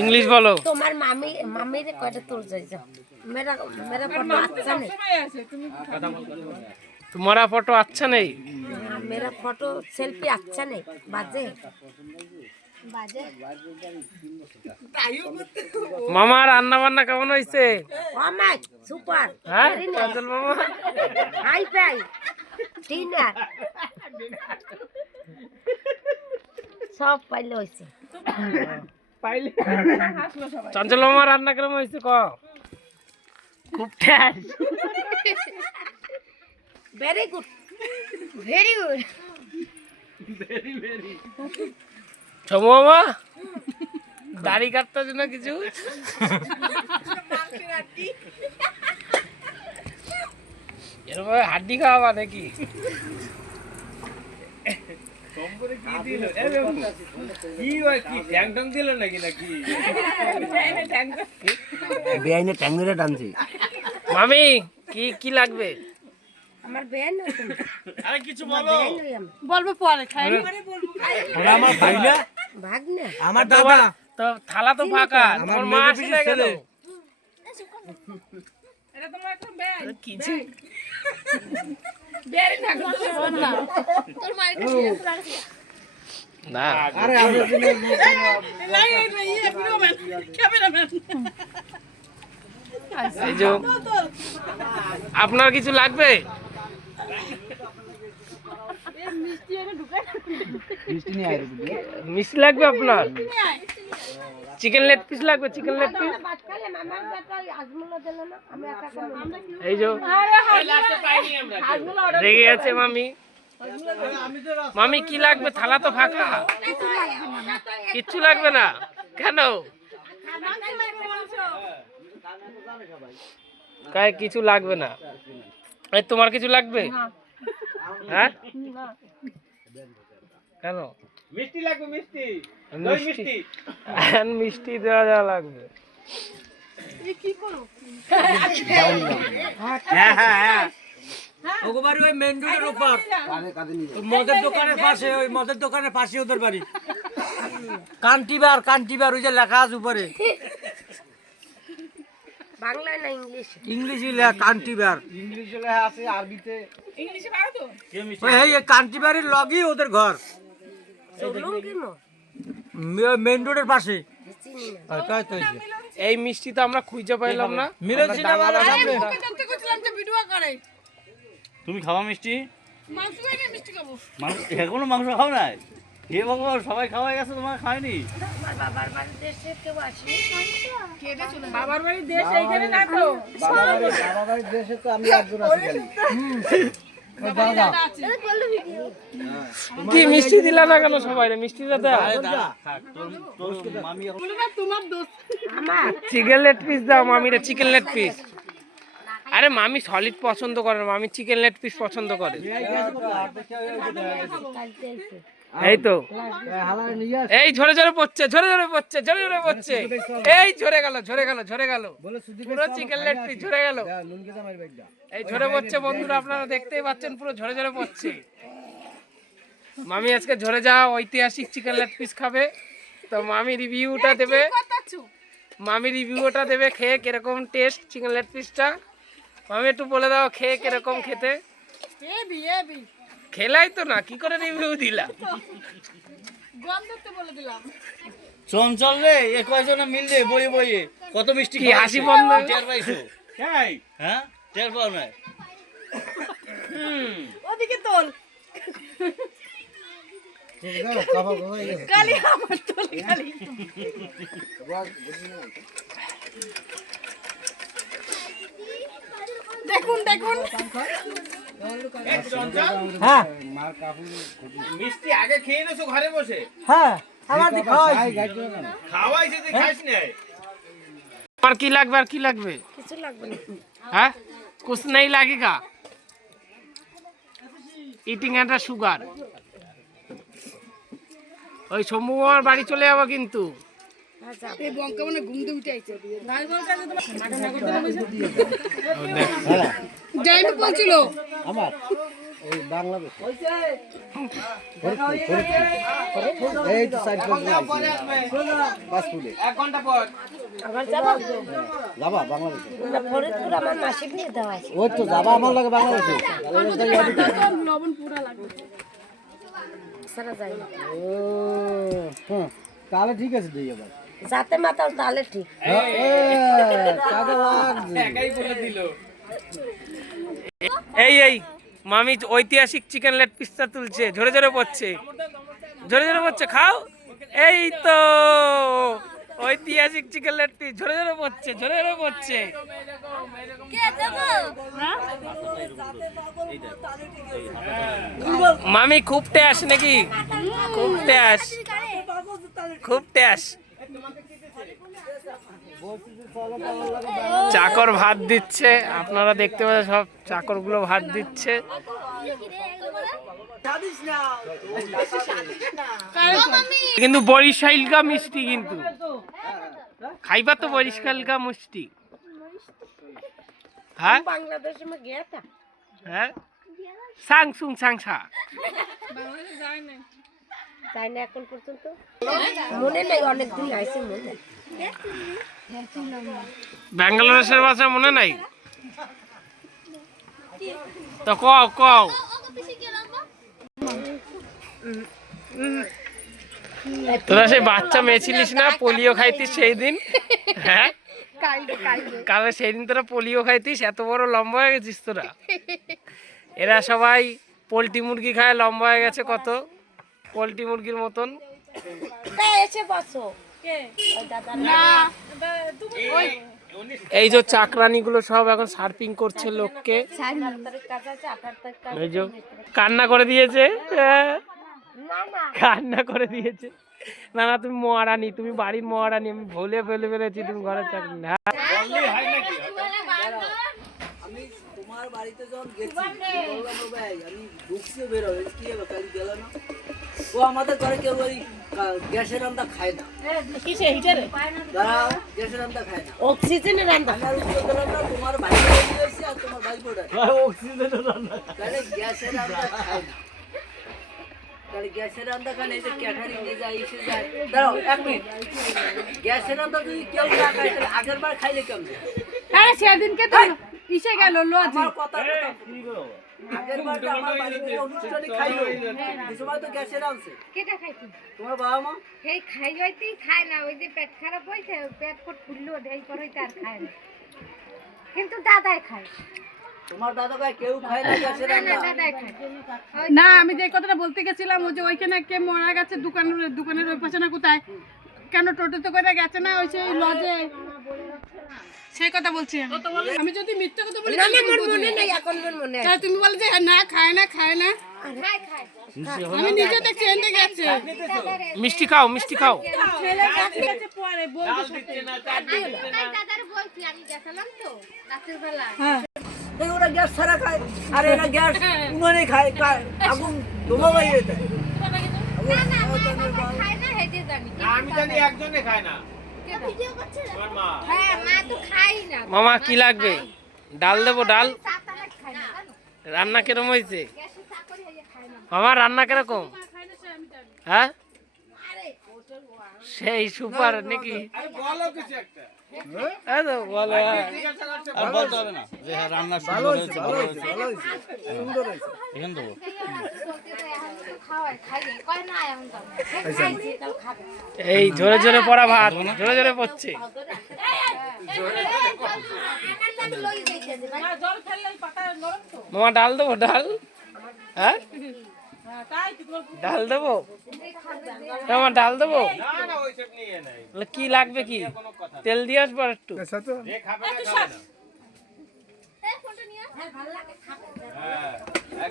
English बोलो। তোমার মামি মামির কয়টা তোর যাই যাও मेरा मेरा फोटो अच्छा नहीं। तुम्हारा फोटो अच्छा नहीं। हाँ, मेरा फोटो सेल्फी अच्छा नहीं। बाजे बाजे मामा रान्ना बान्ना केमन হইছে? ओमाय सुपर হ্যাঁ वेरी কাজল মামা हाई फाई डिनर सब পাইলে হইছে পাইলে চঞ্চল মামা রান্না কেমন হইছে ক? খুব taste. Very good very good ছমু মামা দাড়ি কাটতে না কিছু? এরকম হাড্ডি খাওয়া নাকি? মামি কি কি লাগবে? আমার বেন আরে কিছু বলো। বলবো পরে খাইনি ওরা আমার ভাই না, ভাগ না আমার দাদা। তো থালা তো ফাঁকা, তোমার মা আসলে গেল। এটা তোমার একটা ব্যাগ কি জি? বেরি না তোর মায়ের কাছে না আরে আমরা নাই এই ভিডিওম্যান ক্যামেরাম্যান এই যে আপনার কিছু লাগবে? মিষ্টি নিয়ে আয়। মিষ্টি লাগবে আপনার? চিকেন লেগ পিস লাগবে? চিকেন লেগ পিস ভাত খাইলে মামার বেটা আজমুল্লাহ দিল না আমি একা খাবো এই যে রেগে আছে মামি। মামি কি লাগবে? থালা তো ফাঁকা, কিচ্ছু লাগবে না কেন? কাই কিছু লাগবে না? এই তোমার কিছু লাগবে? হ্যাঁ কেন? মিষ্টি লাগবে, মিষ্টি। মিষ্টি মিষ্টি দেওয়া যা লাগবে। হ্যাঁ হ্যাঁ হ্যাঁ, ওগো বাড়ি ওই মেইন রোডের উপর, ওই মদের দোকানের পাশে, ওই মদের দোকানের পাশে ওদের বাড়ি। কান্টিবার, কান্টিবার ওই যে লেখা আছে উপরে, বাংলা না ইংলিশ? ইংলিশে লেখা কান্টিবার। ইংলিশে লেখা আছে, আরবিতে। ইংলিশে পারো তো? ওই এই কান্টিবারের লগই ওদের ঘর, চলুন কি মো মেইন রোডের পাশে। চিনি না তাই তো হইছে। এই মিষ্টি তো আমরা খুঁজে পাইলাম না। মিলেছি না বাবা সামনে। ওকে জানতে কইছিলাম যে ভিডিও করে তুমি খাওয়া মিষ্টি? মাংস খাইনি মিষ্টি খাবো মাংস এখনো মাংস খাও নাই? হে ভগবান, সবাই খাওয়াই গেছে, তোমার খায়নি? আমার বাবার বাড়ি দেশে কেউ আসেনি কেটে চলে বাবার বাড়ি দেশ এইখানে না তো বাবা বাড়ির দেশে তো আমি একজন আছি খালি। দাদা আছে কি মিষ্টি দিলা না কেন সবাই? মিষ্টি দাও। তোর মামি এখন বলে না তোমার দোষ আমার চিকেন লেগ পিস দাও মামিরে, চিকেন লেগ পিস। আরে মামি সলিড পছন্দ করে না, মামি চিকেন লেগ পিস পছন্দ করে। কালকে এসে এই তো হালায় নিয়ে আস। এই ঝরে ঝরে পড়ছে, ঝরে ঝরে পড়ছে, ঝরে ঝরে পড়ছে। এই ঝরে গেল, ঝরে গেল, ঝরে গেল, বলে সুদি পুরো চিকেন লেগ পিস ঝরে গেল। নুনকে জামাই বাইকটা। এই ঝরে পড়ছে বন্ধুরা, আপনারা দেখতেই পাচ্ছেন পুরো ঝরে ঝরে পড়ছে। মামি আজকে ঝরে যাওয়া ঐতিহাসিক চিকেন লেগ পিস খাবে, তো মামি রিভিউটা দেবে। মামি রিভিউটা দেবে খেয়ে কিরকম টেস্ট চিকেন লেগ পিসটা। মামি একটু বলে দাও খেয়ে কিরকম খেতে। এবি এবি খেলাই তো না, কি করে রিভিউ দিলা? গম ধরতে বলে দিলাম চঞ্চল রে, এ কয়জনে মিললে বইয়ে বইয়ে কত মিষ্টি কি হাসি বন্ধ? টের পাইছো? তাই হ্যাঁ, টের পাও না? ওদিকে তোল কালি আমার তোল কালি দেখুন দেখুন হ্যাঁ মার কাপড় মিষ্টি আগে খেয়ে নেছো ঘরে বসে? হ্যাঁ আমার দি খাওয়াইছি, খাওয়াইছে তুই খাইস না। আর কি লাগবে? আর কি লাগবে? কিছু লাগবে না হ্যাঁ कुछ नहीं लगेगा। Eating and sugar. ওই সমু আমার বাড়ি চলে যাবো কিন্তু। এই বঙ্কা মানে ঘুম দিয়ে উঠে আইছে গাই বলছে যে তোমার মাথা না করতে বলেছে যাইবে বলছিল আমার এই তো সাইড করে এক ঘন্টা পর আবার যাবো যাবা বাংলাদেশে না ফরিদপুর আমার মাসির বিয়ে দেওয়া আছে ওই তো যাবা আমার লাগে বাংলাদেশে লবণ পুরা লাগবে সারা যায় না তাহলে ঠিক আছে দিয়ে যাবা যাতে মাতাল তাহলে ঠিক কাজে লাগছে একাই বলে দিল। এই মামি ঐতিহাসিক চিকেন লেগ পিসটা তুলছে, ঝরে ঝরে পড়ছে, ঝরে ঝরে পড়ছে, খাও। এই তো ঐতিহাসিক চিকেন লেগ পিস ঝরে ঝরে পড়ছে, ঝরে ঝরে পড়ছে। মামি খুব ট্যাস নাকি? খুব ট্যাস, খুব ট্যাস। চাকর ভাত দিচ্ছে, আপনারা দেখতে পাচ্ছেন সব চাকরগুলো ভাত দিচ্ছে। কিন্তু বরিশালকা মিষ্টি, কিন্তু খাইবা তো বরিশালকা মিষ্টি। হ্যাঁ বাংলাদেশে में गया था হ্যাঁ সাং সুং সাংসা তাই না এখন পর্যন্ত মনে নেই, অনেকদিন আইছে মনে ব্যাঙ্গালোরের ভাষা মনে নাই তো কও কও। তোরা সেই বাচ্চা মেয়ে ছিলিস না, পোলিও খাইতিস সেই দিন? হ্যাঁ কালে সেই দিন তোরা পোলিও খাইতিস, এত বড় লম্বা হয়ে গেছিস তোরা। এরা সবাই পোলট্রি মুরগি খায়, লম্বা হয়ে গেছে কত, পোলট্রি মুরগির মতন। এসে বসো এই যে চাকরানিগুলো সব এখন সার্ফিং করছে লোককে। এই যে কান্না করে দিয়েছে, কান্না করে দিয়েছে। না না তুমি মহারানী, তুমি বাড়ির মহারানী, আমি ভুলে ফেলে ফেলেছি তুমি ঘরের চাকরি না। তোমার বাড়িতে যখন গেছি বললাম ও ভাই আমি ঢুকছিও বের হবে কি হবে কাল গেল না ও আমাদের ঘরে কেউ ওই গ্যাসের রান্না খায় না কিসে হিটারে দাঁড়াও গ্যাসের রান্না খায় না অক্সিজেনের রান্না আর উত্তর রান্না তোমার ভাই হয়েছে আর তোমার ভাই বোর্ডার অক্সিজেনের রান্না তাহলে গ্যাসের রান্না খায় না তাহলে গ্যাসের রান্না খান এই যে ক্যাটারিং নিয়ে যায় এসে যায় দাঁড়াও এক মিনিট গ্যাসের রান্না যদি কেউ না খায় তাহলে আগের বার খাইলে কেমন আরে সেদিনকে তো ইসে গেল লজি আমার কথা আগের বার আমার বাড়িতে অনুষ্ঠানে খাইলো এই সময় তো গ্যাসের আনছে কেটা খাইছি তোমার বাবা মা এই খাই হইতেই খায় না, ওই যে পেট খারাপ হয়েছে পেট ফুট ফুললো এই করে আর খায় না, কিন্তু দাদাই খায়। তোমার দাদা ভাই কেউ খায় না গ্যাসের রান্না দাদাই খায় না আমি যে কথাটা বলতে গেছিলাম ওই যে ওইখানে কে মারা গেছে দোকানের ওই পাশে না কোথায় কেন টোটোতে করে গেছে না ওই সেই লজে, সেই কথা বলছি আমি যদি মিথ্যা কথা বলি না না মোর মনে নেই, এখন মোর মনে আছে। তাহলে তুমি বলে যে না খায় না খায় না, খায় খায় আমি নিজে দেখছি এনে গেছে মিষ্টি খাও, মিষ্টি খাও। ছেলে কাছে পরে বলবো দাদার বলছি আমি গেছিলাম তো রাতের বেলা এই ওরা গ্যাস ছাড়া খায় আর এরা গ্যাস উনুনে খায় আগুন ধোঁয়া বাইরে দেয় না না মা খায় না হেঁটে জানি আমি জানি একজনে খায় না, ভিডিও করছে আমার মা। হ্যাঁ মা তো খাই না মামা কি লাগবে? ডাল দেবো? ডাল সাতারা খায় না রান্না কিরকম হয়েছে? গ্যাসে চাকরি হয়ে খায় না মামা রান্না কিরকম? হ্যাঁ সেই সুপার নাকি? এই তো বলো। আর বলতে হবে না যে হ্যাঁ রান্না সুন্দর হয়েছে, ভালো হয়েছে, এখানে দেবো। খাওয়ায় খাইলে কয় না এখন তো খাইছি তাও খাবে এই ঝরে ঝরে পড়া ভাত, ঝরে ঝরে পড়ছে। মামা ডাল দেবো? ডাল হ্যাঁ ডাল দেবো? মামা ডাল দেবো? কি লাগবে? কি তেল দিয়ে আসবো আর একটু?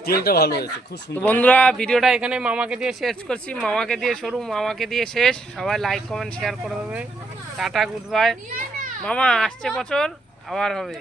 তেলটা ভালো হয়েছে, খুব তো সুন্দর। বন্ধুরা ভিডিওটা এখানে মামাকে দিয়ে শেষ করছি। মামাকে দিয়ে শুরু, মামাকে দিয়ে শেষ। সবাই লাইক কমেন্ট শেয়ার করে দেবে। Tata, good bye. মামা আসছে বছর আবার হবে।